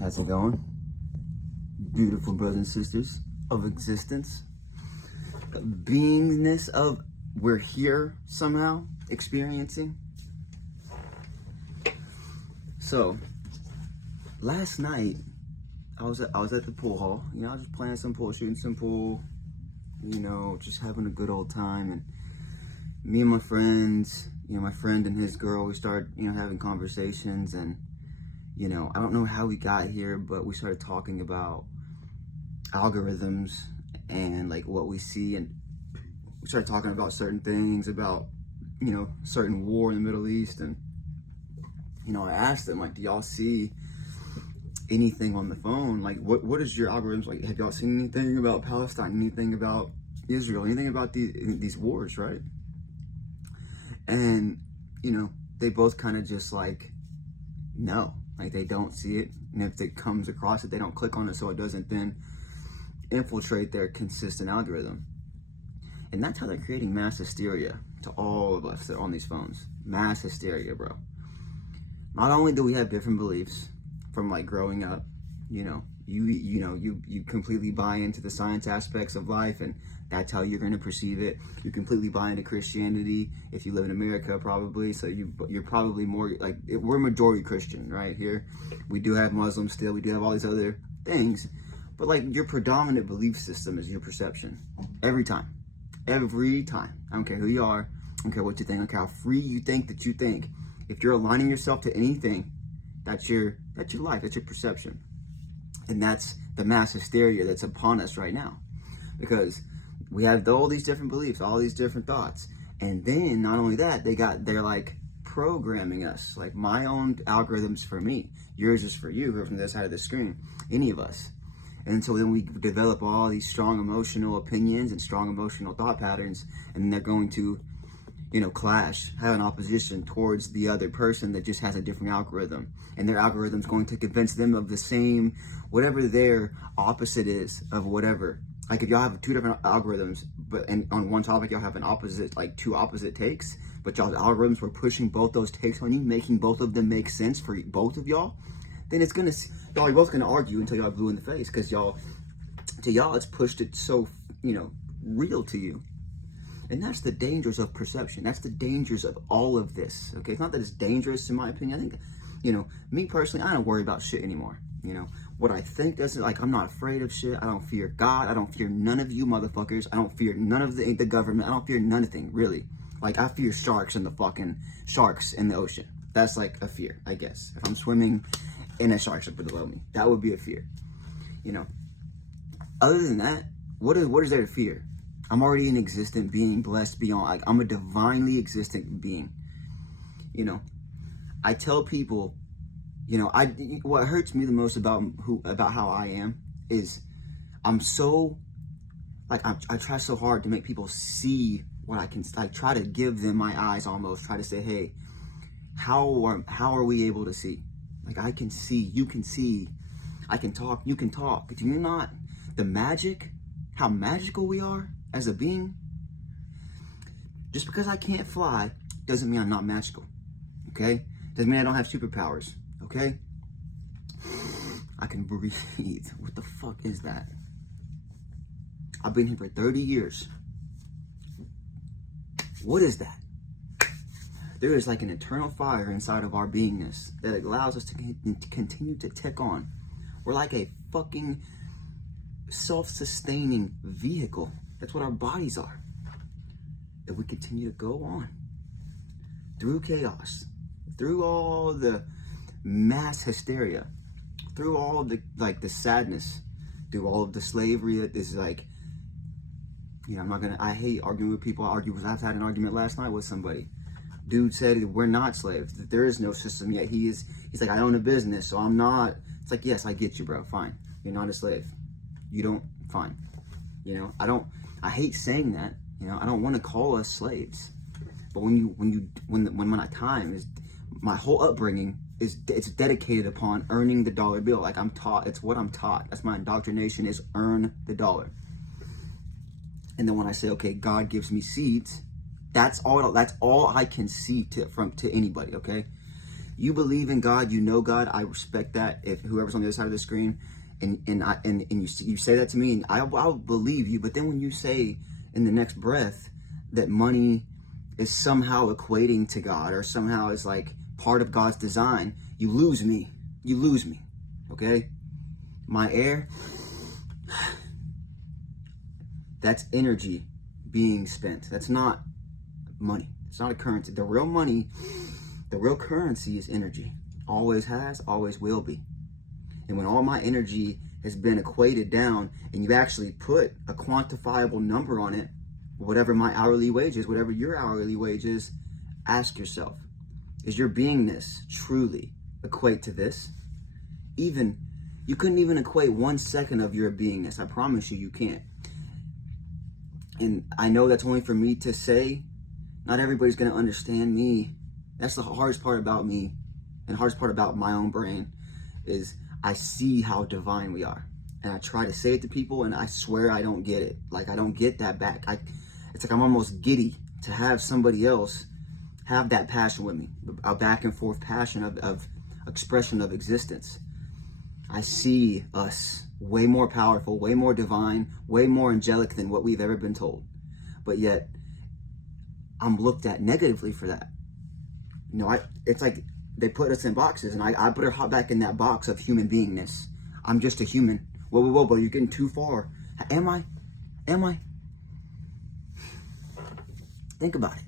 How's it going? Beautiful brothers and sisters of existence. Beingness of we're here somehow experiencing. So last night I was at the pool hall. I was just playing some pool, shooting some pool, just having a good old time. And me and my friends, my friend and his girl, we started, having conversations. And I don't know how we got here, but we started talking about algorithms and like what we see, and we started talking about certain things, about certain war in the Middle East. And I asked them, like, do y'all see anything on the phone? Like, what is your algorithms like? Have y'all seen anything about Palestine, anything about Israel, anything about these wars, right? And they both kind of just like, no, like they don't see it, and if it comes across it, they don't click on it, so it doesn't then infiltrate their consistent algorithm. And that's how they're creating mass hysteria to all of us that are on these phones. Mass hysteria, bro. Not only do we have different beliefs from like growing up, you completely buy into the science aspects of life, and that's how you're going to perceive it. You completely buy into Christianity if you live in America, probably. So you're probably more like, we're majority Christian right here. We do have Muslims still. We do have all these other things, but like your predominant belief system is your perception. Every time. I don't care who you are. I don't care what you think. I don't care how free you think that you think. If you're aligning yourself to anything, that's your life. That's your perception. And that's the mass hysteria that's upon us right now, because we have all these different beliefs, all these different thoughts. And then not only that, they're like programming us. Like my own algorithms for me, yours is for you, whoever from this side of the screen, any of us. And so then we develop all these strong emotional opinions and strong emotional thought patterns, and they're going to, clash, have an opposition towards the other person that just has a different algorithm. And their algorithm's going to convince them of the same, whatever their opposite is of whatever. Like if y'all have two different algorithms, and on one topic y'all have an opposite, like two opposite takes, but y'all's algorithms were pushing both those takes on you, making both of them make sense for both of y'all, then y'all are both gonna argue until y'all blue in the face, because to y'all it's pushed it so, real to you. And that's the dangers of perception. That's the dangers of all of this, okay? It's not that it's dangerous, in my opinion. I think, me personally, I don't worry about shit anymore. What I think doesn't, like, I'm not afraid of shit. I don't fear God. I don't fear none of you motherfuckers. I don't fear none of the government. I don't fear nothing, really. Like, I fear sharks in the ocean. That's like a fear, I guess. If I'm swimming and a shark's up below me, that would be a fear. Other than that, what is there to fear? I'm already an existent being, blessed beyond. Like, I'm a divinely existent being. I tell people, what hurts me the most about how I am is I'm so, like, I try so hard to make people see what I can, like, try to give them my eyes almost, try to say, hey, how are we able to see? Like, I can see, you can see, I can talk, you can talk. Do you not, the magic, how magical we are as a being? Just because I can't fly doesn't mean I'm not magical, okay? Doesn't mean I don't have superpowers, okay? I can breathe. What the fuck is that? I've been here for 30 years. What is that? There is like an eternal fire inside of our beingness that allows us to continue to tick on. We're like a fucking self-sustaining vehicle. That's what our bodies are. If we continue to go on through chaos, through all the mass hysteria, through all of the sadness, through all of the slavery that is like, I hate arguing with people. I've had an argument last night with somebody. Dude said we're not slaves, that there is no system yet. He's like, I own a business, so I'm not. It's like, yes, I get you, bro, fine. You're not a slave. You don't, fine. I hate saying that. I don't want to call us slaves. But when my time is, my whole upbringing it's dedicated upon earning the dollar bill. Like, I'm taught, it's what I'm taught. That's my indoctrination, is earn the dollar. And then when I say, okay, God gives me seeds, that's all I can see to anybody, okay? You believe in God, you know God. I respect that. If whoever's on the other side of the screen, and you say that to me, and I'll believe you. But then when you say in the next breath that money is somehow equating to God, or somehow is like part of God's design, you lose me. You lose me. Okay? My air, that's energy being spent. That's not money. It's not a currency. The real money, the real currency is energy. Always has, always will be. And when all my energy has been equated down and you've actually put a quantifiable number on it, whatever my hourly wage is, whatever your hourly wage is, ask yourself, is your beingness truly equate to this? You couldn't even equate 1 second of your beingness. I promise you, you can't. And I know that's only for me to say. Not everybody's going to understand me. That's the hardest part about me, and the hardest part about my own brain, is I see how divine we are. And I try to say it to people, and I swear I don't get it. Like, I don't get that back. It's like I'm almost giddy to have somebody else have that passion with me, a back and forth passion of expression of existence. I see us way more powerful, way more divine, way more angelic than what we've ever been told. But yet, I'm looked at negatively for that. You know, it's like they put us in boxes, and I put her back in that box of human beingness. I'm just a human. Whoa, but you're getting too far. Am I? Think about it.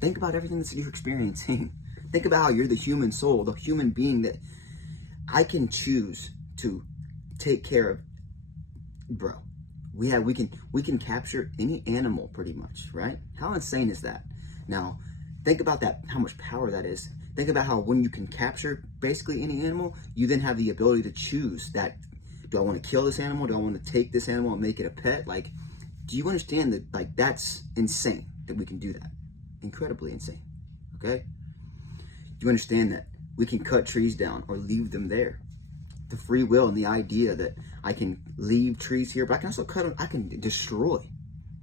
Think about everything that you're experiencing. Think about how you're the human soul, the human being that I can choose to take care of. Bro, we can capture any animal pretty much, right? How insane is that? Now, think about that, how much power that is. Think about how when you can capture basically any animal, you then have the ability to choose that. Do I want to kill this animal? Do I want to take this animal and make it a pet? Like, do you understand that? Like, that's insane that we can do that. Incredibly insane. Okay? Do you understand that we can cut trees down or leave them there? The free will and the idea that I can leave trees here, but I can also cut them. I can destroy.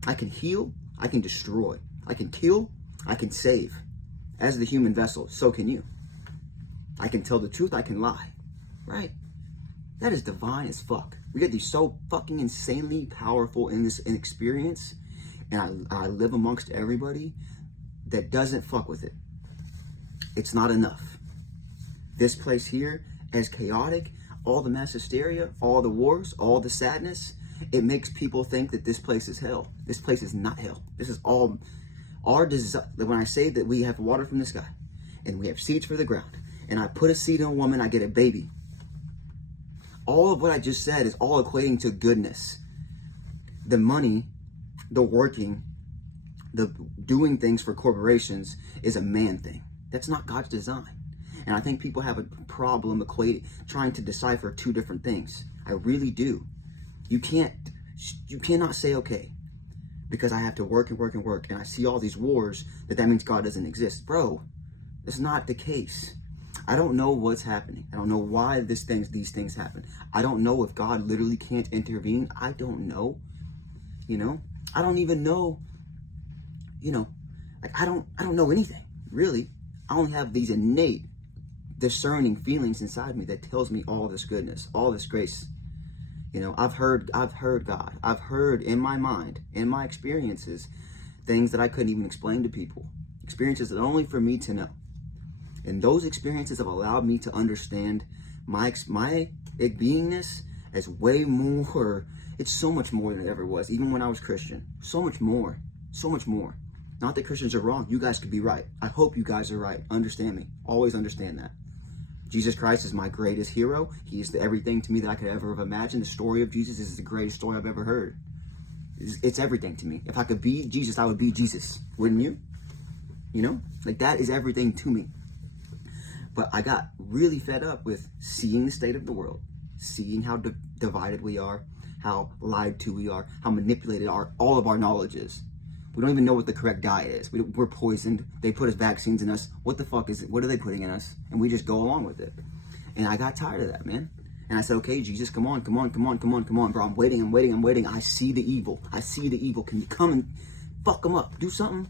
I can heal. I can destroy. I can kill. I can save. As the human vessel, so can you. I can tell the truth. I can lie. Right? That is divine as fuck. We get these so fucking insanely powerful in this experience, and I live amongst everybody that doesn't fuck with it. It's not enough. This place here, as chaotic, all the mass hysteria, all the wars, all the sadness, it makes people think that this place is hell. This place is not hell. This is all our desire. When I say that we have water from the sky, and we have seeds for the ground, and I put a seed in a woman, I get a baby. All of what I just said is all equating to goodness. The money, the working, the doing things for corporations is a man thing. That's not God's design. And I think people have a problem trying to decipher two different things. I really do. You cannot say, okay, because I have to work and work and work, and I see all these wars, that means God doesn't exist. Bro, that's not the case. I don't know what's happening. I don't know why these things happen. I don't know if God literally can't intervene. I don't know. You know? I don't even know. You know, like I don't know anything, really. I only have these innate discerning feelings inside me that tells me all this goodness, all this grace. You know, I've heard God. I've heard in my mind, in my experiences, things that I couldn't even explain to people. Experiences that only for me to know. And those experiences have allowed me to understand my beingness as way more. It's so much more than it ever was, even when I was Christian. So much more. So much more. Not that Christians are wrong. You guys could be right. I hope you guys are right. Understand me. Always understand that. Jesus Christ is my greatest hero. He is everything to me that I could ever have imagined. The story of Jesus is the greatest story I've ever heard. It's everything to me. If I could be Jesus, I would be Jesus. Wouldn't you? You know? Like, that is everything to me. But I got really fed up with seeing the state of the world, seeing how divided we are, how lied to we are, how manipulated all of our knowledge is. We don't even know what the correct diet is. We're poisoned. They put us vaccines in us. What the fuck is it? What are they putting in us? And we just go along with it. And I got tired of that, man. And I said, okay, Jesus, come on, bro. I'm waiting. I see the evil. Can you come and fuck them up? Do something.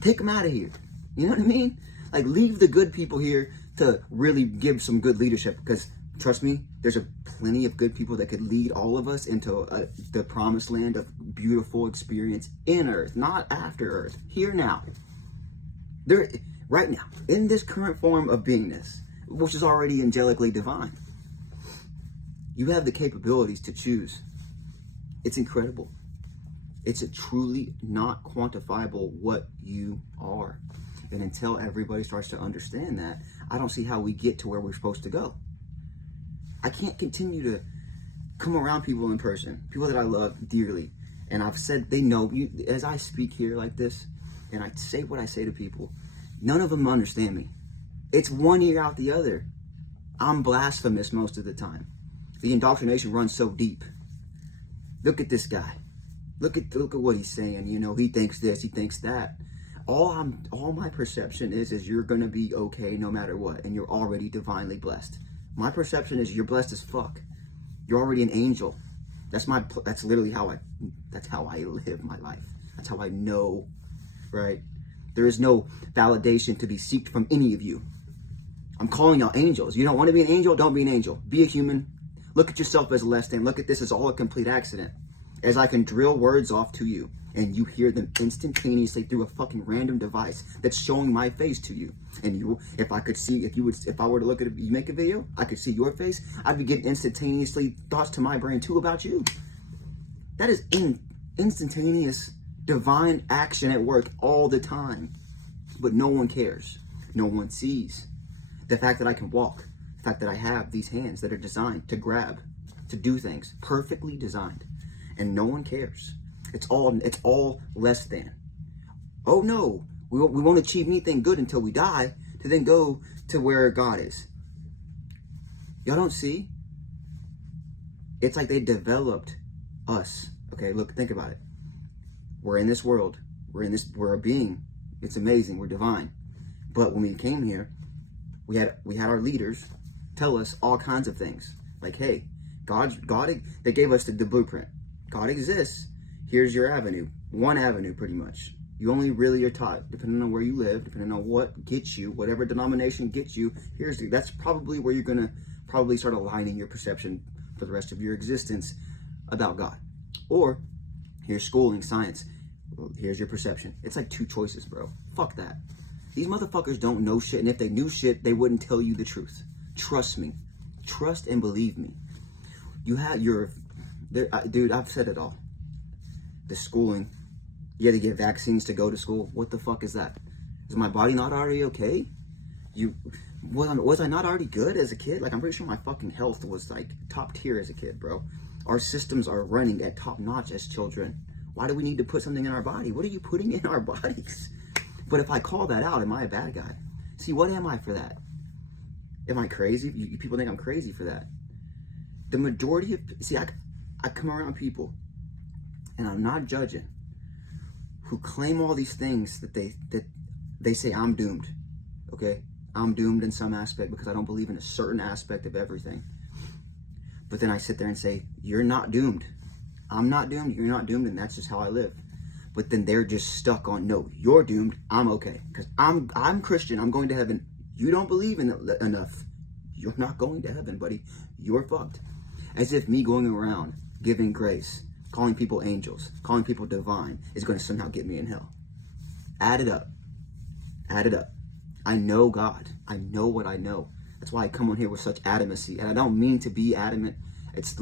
Take them out of here. You know what I mean? Like, leave the good people here to really give some good leadership, because trust me, there's plenty of good people that could lead all of us into the promised land of beautiful experience in earth, not after earth, here now. There, right now, in this current form of beingness, which is already angelically divine. You have the capabilities to choose. It's incredible. It's a truly not quantifiable what you are. And until everybody starts to understand that, I don't see how we get to where we're supposed to go. I can't continue to come around people in person, people that I love dearly. And I've said, they know, as I speak here like this, and I say what I say to people, none of them understand me. It's one ear out the other. I'm blasphemous most of the time. The indoctrination runs so deep. Look at this guy. Look at what he's saying. You know, he thinks this, he thinks that. All my perception is you're gonna be okay no matter what, and you're already divinely blessed. My perception is you're blessed as fuck. You're already an angel. That's literally how I live my life. That's how I know, right? There is no validation to be sought from any of you. I'm calling out angels. You don't want to be an angel? Don't be an angel. Be a human. Look at yourself as less than. Look at this as all a complete accident. As I can drill words off to you, and you hear them instantaneously through a fucking random device that's showing my face to you. And you, if I were to look at you make a video, I could see your face. I'd be getting instantaneously thoughts to my brain too about you. That is instantaneous divine action at work all the time. But no one cares. No one sees. The fact that I can walk, the fact that I have these hands that are designed to grab, to do things, perfectly designed, and no one cares. It's all less than. Oh no, we won't achieve anything good until we die, to then go to where God is. Y'all don't see? It's like they developed us. Okay, look, think about it. We're in this world. We're a being. It's amazing. We're divine. But when we came here, we had our leaders tell us all kinds of things. Like, hey, God, they gave us the blueprint. God exists. Here's your avenue. One avenue, pretty much. You only really are taught, depending on where you live, depending on what gets you, whatever denomination gets you, that's probably where you're going to start aligning your perception for the rest of your existence about God. Or, here's schooling, science. Here's your perception. It's like two choices, bro. Fuck that. These motherfuckers don't know shit, and if they knew shit, they wouldn't tell you the truth. Trust me. Trust and believe me. Dude, I've said it all. The schooling. You had to get vaccines to go to school. What the fuck is that? Is my body not already okay? Was I not already good as a kid? Like, I'm pretty sure my fucking health was like top tier as a kid, bro. Our systems are running at top notch as children. Why do we need to put something in our body? What are you putting in our bodies? But if I call that out, am I a bad guy? See, what am I for that? Am I crazy? People think I'm crazy for that. The majority of, I come around people, and I'm not judging, who claim all these things that they say I'm doomed, okay? I'm doomed in some aspect because I don't believe in a certain aspect of everything. But then I sit there and say, you're not doomed. I'm not doomed, you're not doomed, and that's just how I live. But then they're just stuck on, no, you're doomed, I'm okay. Because I'm Christian, I'm going to heaven. You don't believe in it enough. You're not going to heaven, buddy. You're fucked. As if me going around giving grace, calling people angels, calling people divine, is going to somehow get me in hell. Add it up. Add it up. I know God. I know what I know. That's why I come on here with such adamancy. And I don't mean to be adamant. It's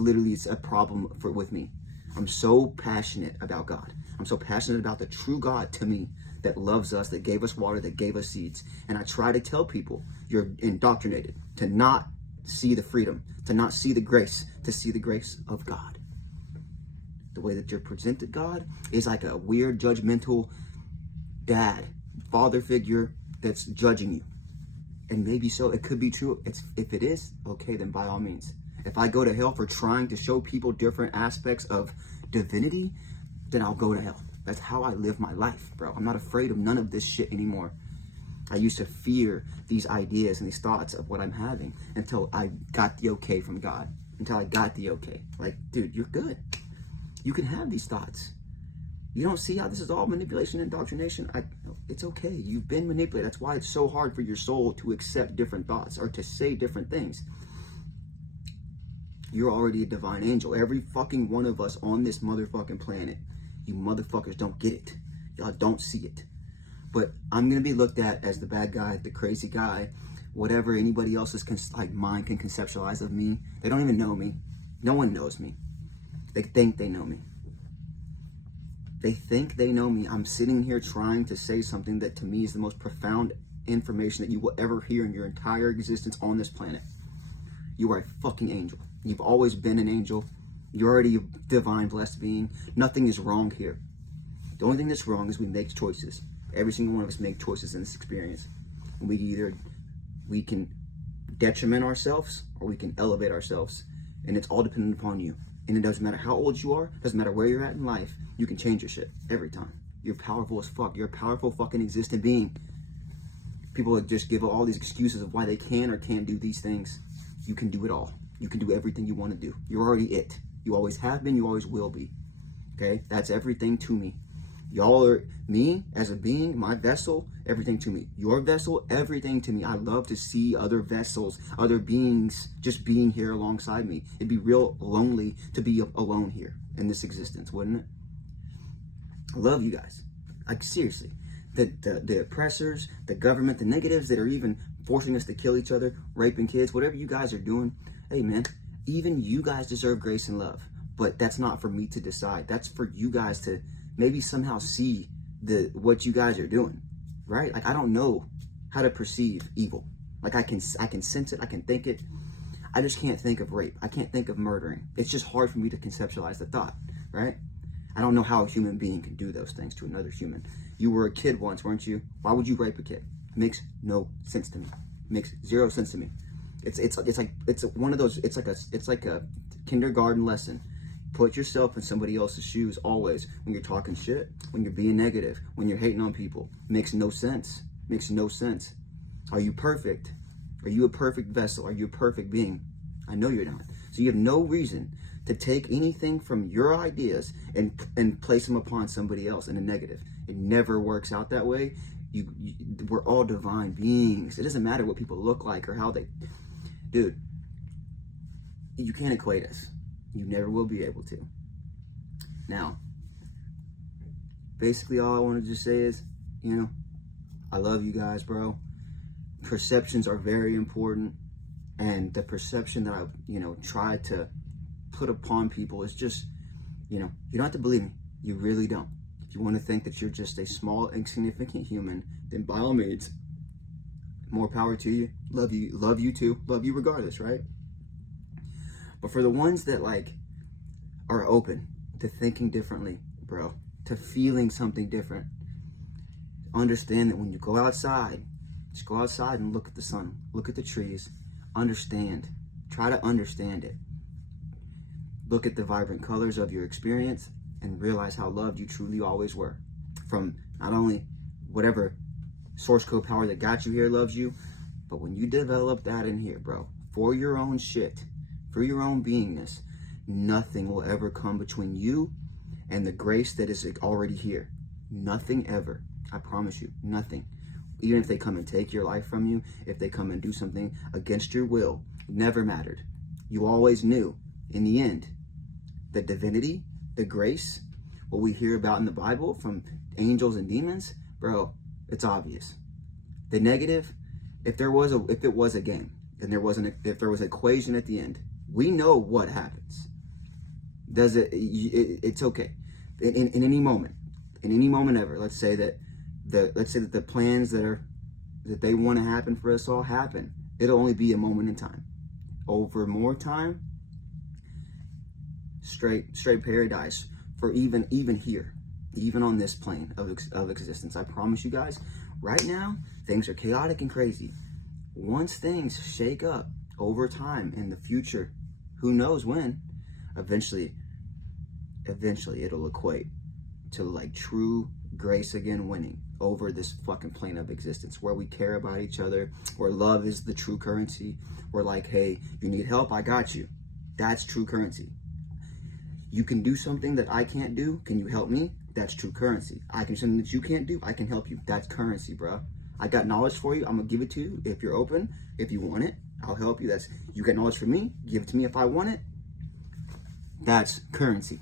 a problem with me. I'm so passionate about God. I'm so passionate about the true God to me that loves us, that gave us water, that gave us seeds. And I try to tell people, you're indoctrinated to not see the freedom, to not see the grace, to see the grace of God. The way that you're presented God is like a weird judgmental dad, father figure that's judging you. And maybe so, it could be true. If it is, okay, then by all means. If I go to hell for trying to show people different aspects of divinity, then I'll go to hell. That's how I live my life, bro. I'm not afraid of none of this shit anymore. I used to fear these ideas and these thoughts of what I'm having until I got the okay from God. Until I got the okay. Like, dude, you're good. You can have these thoughts. You don't see how this is all manipulation and indoctrination? It's okay. You've been manipulated. That's why it's so hard for your soul to accept different thoughts or to say different things. You're already a divine angel. Every fucking one of us on this motherfucking planet. You motherfuckers don't get it. Y'all don't see it. But I'm going to be looked at as the bad guy, the crazy guy, whatever anybody else's mind can conceptualize of me. They don't even know me. No one knows me. They think they know me. They think they know me. I'm sitting here trying to say something that to me is the most profound information that you will ever hear in your entire existence on this planet. You are a fucking angel. You've always been an angel. You're already a divine, blessed being. Nothing is wrong here. The only thing that's wrong is we make choices. Every single one of us make choices in this experience. And we can detriment ourselves or we can elevate ourselves. And it's all dependent upon you. And it doesn't matter how old you are, doesn't matter where you're at in life, you can change your shit every time. You're powerful as fuck. You're a powerful fucking existent being. People just give all these excuses of why they can or can't do these things. You can do it all. You can do everything you want to do. You're already it. You always have been, you always will be. Okay? That's everything to me. Y'all are me as a being, my vessel, everything to me. Your vessel, everything to me. I love to see other vessels, other beings just being here alongside me. It'd be real lonely to be alone here in this existence, wouldn't it? I love you guys. Like, seriously. The oppressors, the government, the negatives that are even forcing us to kill each other, raping kids, whatever you guys are doing. Hey, man, even you guys deserve grace and love. But that's not for me to decide. That's for you guys to maybe somehow see what you guys are doing, right? Like, I don't know how to perceive evil. Like, I can sense it, I can think it. I just can't think of rape. I can't think of murdering. It's just hard for me to conceptualize the thought, right? I don't know how a human being can do those things to another human. You were a kid once, weren't you? Why would you rape a kid? It makes no sense to me. It makes zero sense to me. It's one of those. It's like a kindergarten lesson. Put yourself in somebody else's shoes always. When you're talking shit, when you're being negative, when you're hating on people, makes no sense. Makes no sense. Are you perfect? Are you a perfect vessel? Are you a perfect being? I know you're not. So you have no reason to take anything from your ideas and place them upon somebody else in a negative. It never works out that way. We're all divine beings. It doesn't matter what people look like or how they... Dude, you can't equate us. You never will be able to. Now, basically all I want to just say is, I love you guys, bro. Perceptions are very important. And the perception that I, try to put upon people is just, you don't have to believe me. You really don't. If you want to think that you're just a small, insignificant human, then by all means, more power to you. Love you too. Love you regardless, right? But for the ones that are open to thinking differently, bro, to feeling something different, understand that when you go outside, just go outside and look at the sun, look at the trees, understand, try to understand it. Look at the vibrant colors of your experience and realize how loved you truly always were. From not only whatever source code power that got you here loves you, but when you develop that in here, bro, for your own shit, for your own beingness, nothing will ever come between you and the grace that is already here. Nothing ever. I promise you, nothing. Even if they come and take your life from you, if they come and do something against your will, it never mattered. You always knew, in the end, the divinity, the grace, what we hear about in the Bible from angels and demons, bro, it's obvious. The negative, if it was a game, and if there was an equation at the end, we know what happens. It's okay. In any moment ever, let's say that the plans that they want to happen for us all happen. It'll only be a moment in time. Over more time, straight paradise for even here, even on this plane of existence. I promise you guys, right now, things are chaotic and crazy. Once things shake up over time in the future, who knows when, eventually it'll equate to true grace again winning over this fucking plane of existence where we care about each other, where love is the true currency. We're like, hey, you need help? I got you. That's true currency. You can do something that I can't do. Can you help me? That's true currency. I can something that you can't do. I can help you. That's currency, bro. I got knowledge for you. I'm gonna give it to you if you're open. If you want it, I'll help you. That's you get knowledge from me. Give it to me if I want it. That's currency.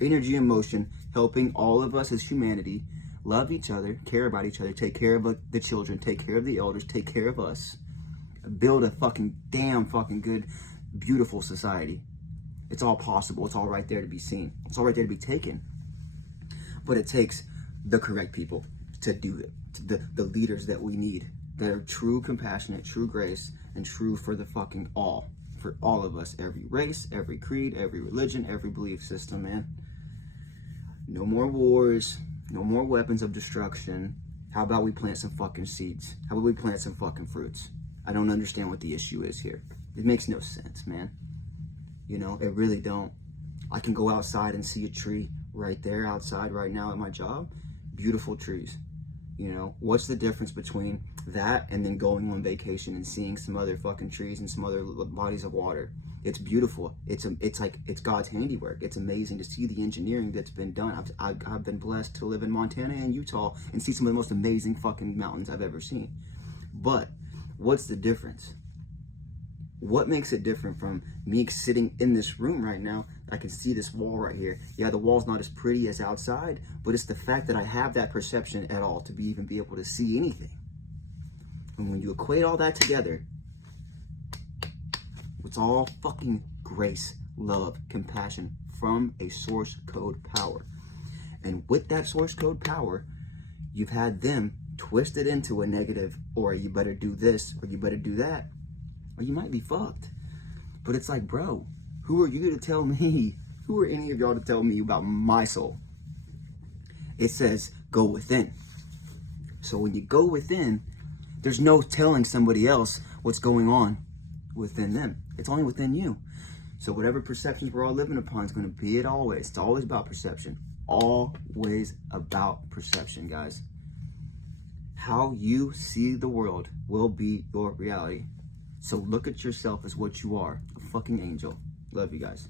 Energy and motion, helping all of us as humanity love each other, care about each other, take care of the children, take care of the elders, take care of us, build a fucking damn fucking good, beautiful society. It's all possible. It's all right there to be seen. It's all right there to be taken. But it takes the correct people to do it. The leaders that we need, that are true compassionate, true grace, and true for the fucking all. For all of us, every race, every creed, every religion, every belief system, man. No more wars, no more weapons of destruction. How about we plant some fucking seeds? How about we plant some fucking fruits? I don't understand what the issue is here. It makes no sense, man. You know, it really don't. I can go outside and see a tree right there outside right now at my job. Beautiful trees. You know, what's the difference between that and then going on vacation and seeing some other fucking trees and some other bodies of water? It's beautiful. It's like it's God's handiwork. It's amazing to see the engineering that's been done. I've been blessed to live in Montana and Utah and see some of the most amazing fucking mountains I've ever seen. But what's the difference? What makes it different from me sitting in this room right now? I can see this wall right here. Yeah, the wall's not as pretty as outside, but it's the fact that I have that perception at all to even be able to see anything. And when you equate all that together, it's all fucking grace, love, compassion from a source code power. And with that source code power, you've had them twisted into a negative, or you better do this, or you better do that, or you might be fucked. But it's like, bro, who are you to tell me? Who are any of y'all to tell me about my soul? It says, go within. So when you go within, there's no telling somebody else what's going on within them. It's only within you. So whatever perceptions we're all living upon is going to be it always. It's always about perception. Always about perception, guys. How you see the world will be your reality. So look at yourself as what you are, a fucking angel. Love you guys.